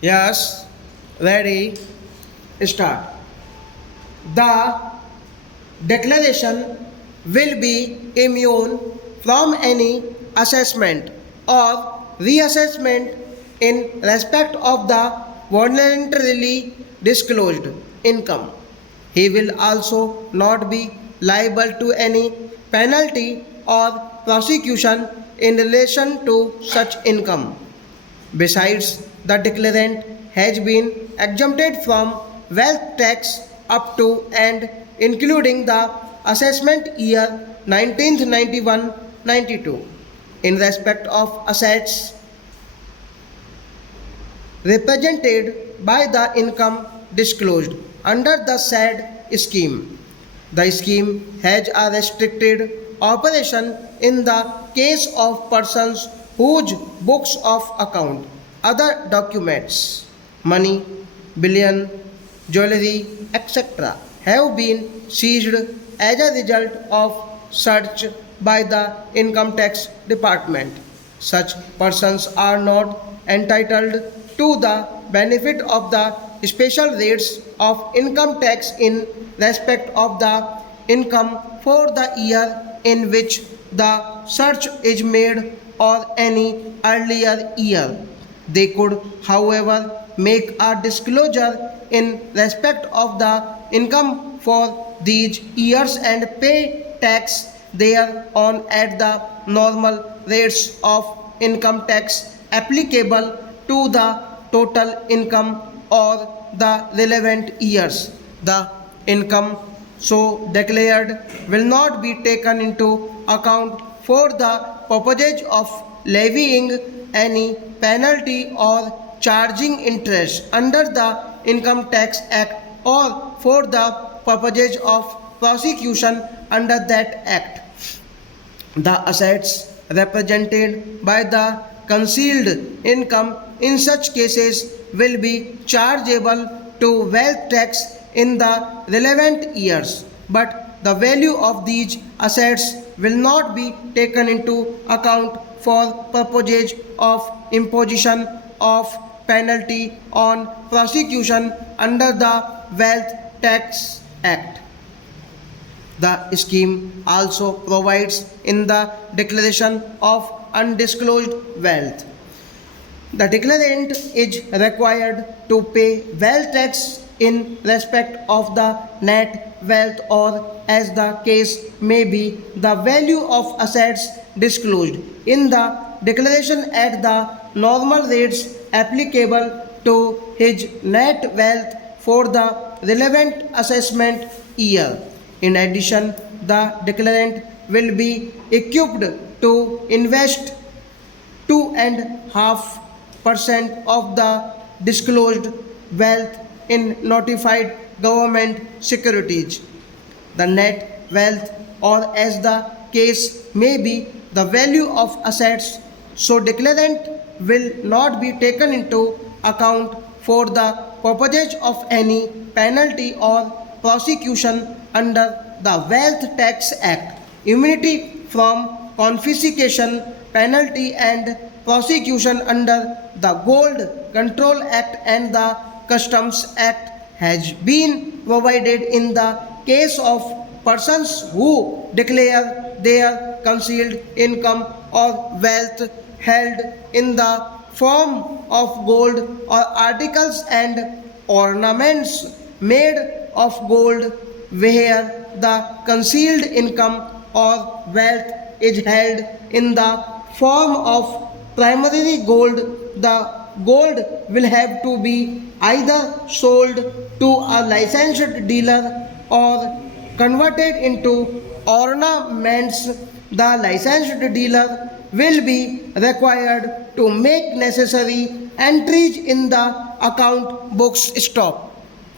Yes, ready, start. The declaration will be immune from any assessment or reassessment in respect of the voluntarily disclosed income. He will also not be liable to any penalty or prosecution in relation to such income. Besides, the declarant has been exempted from wealth tax up to and including the assessment year 1991-92 in respect of assets represented by the income disclosed under the said scheme. The scheme has a restricted operation in the case of persons whose books of account, other documents, money, bullion, jewelry, etc. have been seized as a result of search by the income tax department. Such persons are not entitled to the benefit of the special rates of income tax in respect of the income for the year in which the search is made or any earlier year. They could, however, make a disclosure in respect of the income for these years and pay tax thereon at the normal rates of income tax applicable to the total income or the relevant years. The income so declared will not be taken into account for the purpose of levying any penalty or charging interest under the Income Tax Act or for the purpose of prosecution under that act. The assets represented by the concealed income in such cases will be chargeable to wealth tax in the relevant years, but the value of these assets will not be taken into account for purposes of imposition of penalty on prosecution under the Wealth Tax Act. The scheme also provides in the declaration of undisclosed wealth. The declarant is required to pay wealth tax in respect of the net wealth or, as the case may be, the value of assets disclosed in the declaration at the normal rates applicable to his net wealth for the relevant assessment year. In addition, the declarant will be equipped to invest 2.5% of the disclosed wealth in notified government securities. The net wealth, or as the case may be, the value of assets, so declarant will not be taken into account for the purposes of any penalty or prosecution under the Wealth Tax Act. Immunity from confiscation, penalty and prosecution under the Gold Control Act and the Customs Act has been provided in the case of persons who declare their concealed income or wealth held in the form of gold or articles and ornaments made of gold, where the concealed income or wealth is held in the form of primary gold. The gold will have to be either sold to a licensed dealer or converted into ornaments. The licensed dealer will be required to make necessary entries in the account books. Stop.